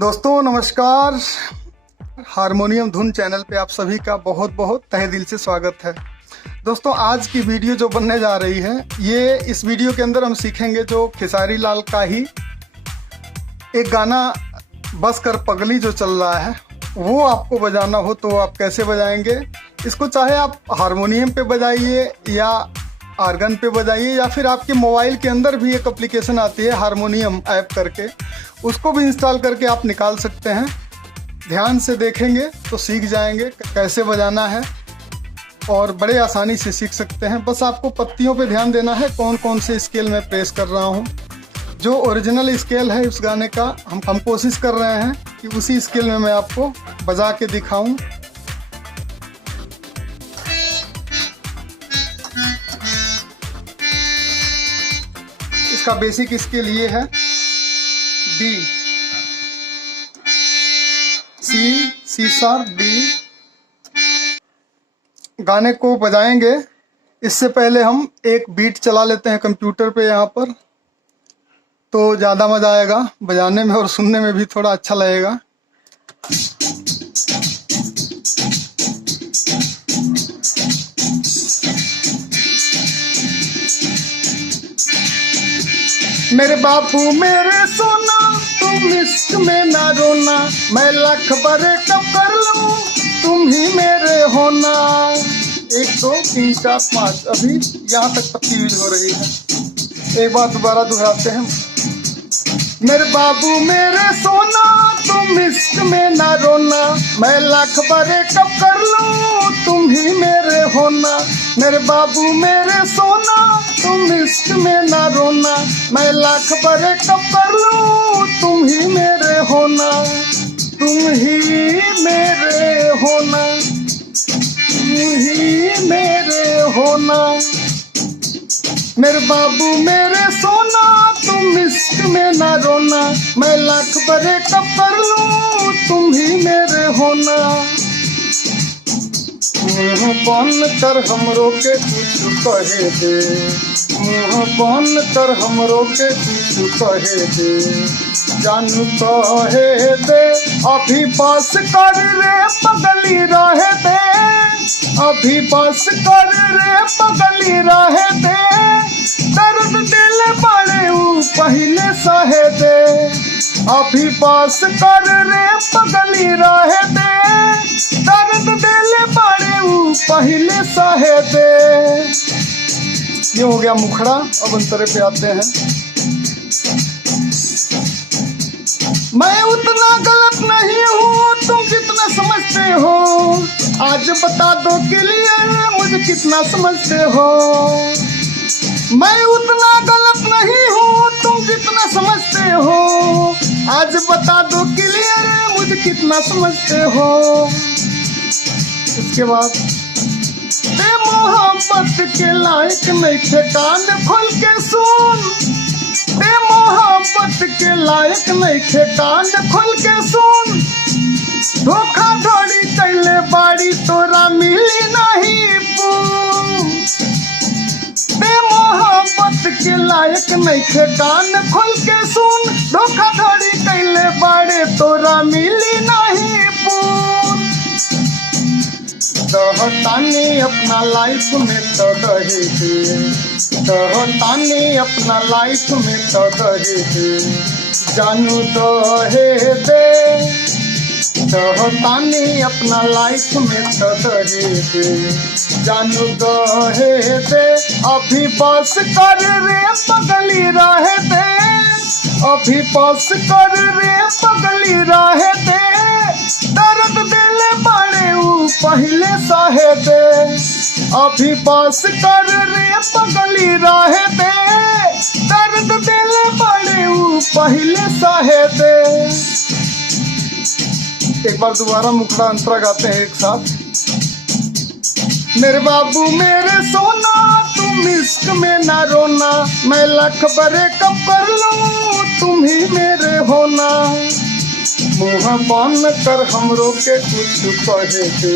दोस्तों नमस्कार। हारमोनियम धुन चैनल पे आप सभी का बहुत बहुत तहे दिल से स्वागत है। दोस्तों आज की वीडियो जो बनने जा रही है इस वीडियो के अंदर हम सीखेंगे जो खेसारी लाल का ही एक गाना बस कर पगली जो चल रहा है वो आपको बजाना हो तो आप कैसे बजाएंगे। इसको चाहे आप हारमोनियम पे बजाइए या आर्गन पे बजाइए या फिर आपके मोबाइल के अंदर भी एक एप्लीकेशन आती है हारमोनियम ऐप करके, उसको भी इंस्टॉल करके आप निकाल सकते हैं। ध्यान से देखेंगे तो सीख जाएंगे कैसे बजाना है और बड़े आसानी से सीख सकते हैं। बस आपको पत्तियों पे ध्यान देना है कौन कौन से स्केल में प्रेस कर रहा हूँ। जो ओरिजिनल स्केल है उस गाने का हम कोशिश कर रहे हैं कि उसी स्केल में मैं आपको बजा के दिखाऊं। इसका बेसिक स्केल ये है डी, सी शार्प, डी। गाने को बजाएंगे इससे पहले हम एक बीट चला लेते हैं कंप्यूटर पे यहाँ पर, तो ज़्यादा मज़ा आएगा बजाने में और सुनने में भी थोड़ा अच्छा लगेगा। मेरे बापू मेरे सोना तुम इश्क में ना रोना, मैं लाख बड़े कब कर लूं तुम ही मेरे होना। 1 2 3 4 5 अभी यहाँ तक पत्ती यूज हो रही है। एक बार दोबारा दोहराते हैं। मेरे बाबू मेरे सोना तुम इश्क में ना रोना, मैं लाख बड़े कब कर लूं तुम ही मेरे होना। मेरे बाबू मेरे सोना तुम इश्क में ना रोना, मैं लाख बड़े कब कर लूं तुम ही मेरे होना। तुम ही मेरे होना, तुम ही मेरे होना। मेरे बाबू मेरे सोना तुम इश्क में ना रोना, मैं लाख बड़े कब कर लूं तुम ही मेरे होना। मुँह बन कर हमरो के कुछ कहे दे, मुँह बन कर हमरो के कुछ कहे दे, जानू कहे दे अभी बस कर रे पगली रहे दे, अभी बस कर रे पगली रहे दे। दर्द दिल बड़े पहले सहे दे, अभी बस कर रे पगली रहे दे। दर्द दिल बड़े पहले सहे दे। ये हो गया मुखड़ा। अब अंतरे पे आते हैं। मैं उतना गलत नहीं हूँ तुम कितना समझते हो, आज बता दो क्लियर मुझे कितना समझते हो। मैं उतना गलत नहीं हूँ तुम कितना समझते हो, आज बता दो क्लियर मुझे कितना समझते हो। इसके बाद मोहब्बत के लायक नहीं थे कान खोल के सुन, मोहब्बत के लायक नहीं थे कान खोल के सुन। धोखा धोड़ी कैले बाड़ी तोरा मिली नहीं मोहब्बत के लायक नहीं थे कान खोल के सुन। धोखा धोड़ी कैले बाड़े तोरा मिली नहीं दहतानी अपना लाइफ में तो रहे थे, दहतानी अपना लाइफ में तो रहे थे, जानू दहे दे। दहतानी अपना लाइफ में तो रहे थे, जानू दहे दे। अभी बस कर रे पगली रहे दे, अभी बस कर रे पगली रहे दे। दर्द दिल बड़े पहले सहे दे, अभी बस कर रे पगली रहे दे। दर्द दिल बड़े पहले सहे दे। एक बार दोबारा मुखड़ा अंतरा गाते हैं एक साथ। मेरे बाबू मेरे सोना तुम इश्क में ना रोना, मैं लाख बड़े कब कर लूं तुम ही मेरे होना। मुँह बन कर हमरो के कुछ कहे दे,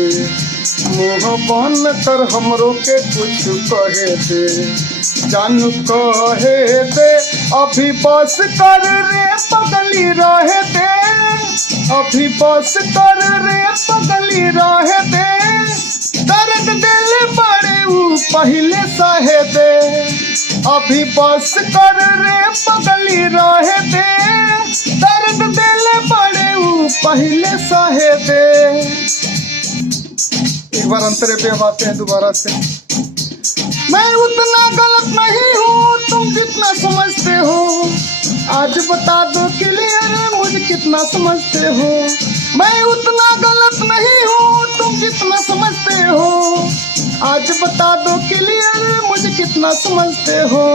मुँह बन कर हमरो के कुछ कहे दे, जानू कहे दे अभी बस कर रे पगली रहे दे। अभी बस कर रे पगली रहे दे, दर्द दिल बड़े ऊ पहले सहे दे। अभी बस कर रे पगली रहे दे, दर्द दिल बड़े ऊ पहले सहे दे। एक बार अंतरे पे बातें हैं दोबारा से। मैं उतना गलत नहीं हूँ तुम जितना समझते हो, आज बता दो क्लियर मुझे कितना समझते हो। मैं उतना गलत नहीं हूँ तुम जितना समझते हो, आज बता दो क्लियर मुझे कितना समझते हो।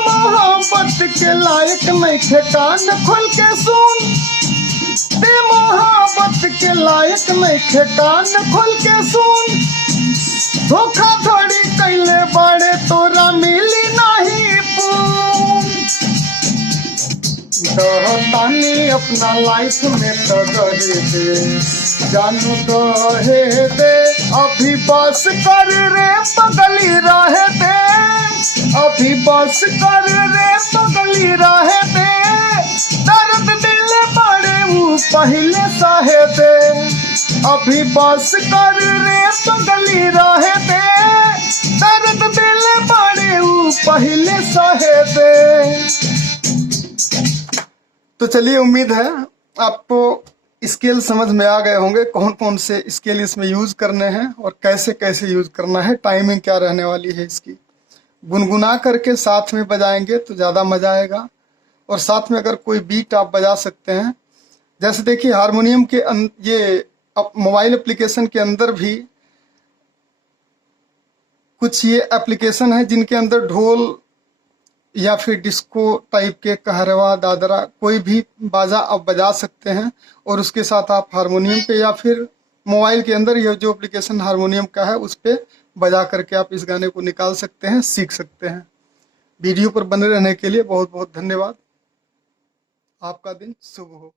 मोहब्बत के लायक नहीं थे, कान खोल के सुन। मोहब्बत के लायक नहीं थे, कान खोल के सुन। धोखाधड़ी कैले बड़े तोरा मिली नहीं पून। दहतानी अपना लाइफ में तो रहे दे, जानू दहे दे। अभी बस कर रे पगली रहे दे, अभी बस कर रे पगली रहे दे। दर्द दिल बड़े ऊ पहले सहे दे, अभी बस कर रे पगली रहे दे। दर्द दिल बड़े ऊ पहले सहे दे। तो चलिए, उम्मीद है आपको स्केल समझ में आ गए होंगे, कौन कौन से स्केल इसमें यूज करने हैं और कैसे कैसे यूज करना है, टाइमिंग क्या रहने वाली है इसकी। गुनगुना करके साथ में बजाएंगे तो ज़्यादा मजा आएगा, और साथ में अगर कोई बीट आप बजा सकते हैं। जैसे देखिए, हारमोनियम के ये मोबाइल एप्लीकेशन के अंदर भी कुछ ये एप्लीकेशन है जिनके अंदर ढोल या फिर डिस्को टाइप के कहरवा दादरा कोई भी बाजा आप बजा सकते हैं, और उसके साथ आप हारमोनियम पे या फिर मोबाइल के अंदर यह जो एप्लीकेशन हारमोनियम का है उस पे बजा करके आप इस गाने को निकाल सकते हैं, सीख सकते हैं। वीडियो पर बने रहने के लिए बहुत बहुत धन्यवाद। आपका दिन शुभ हो।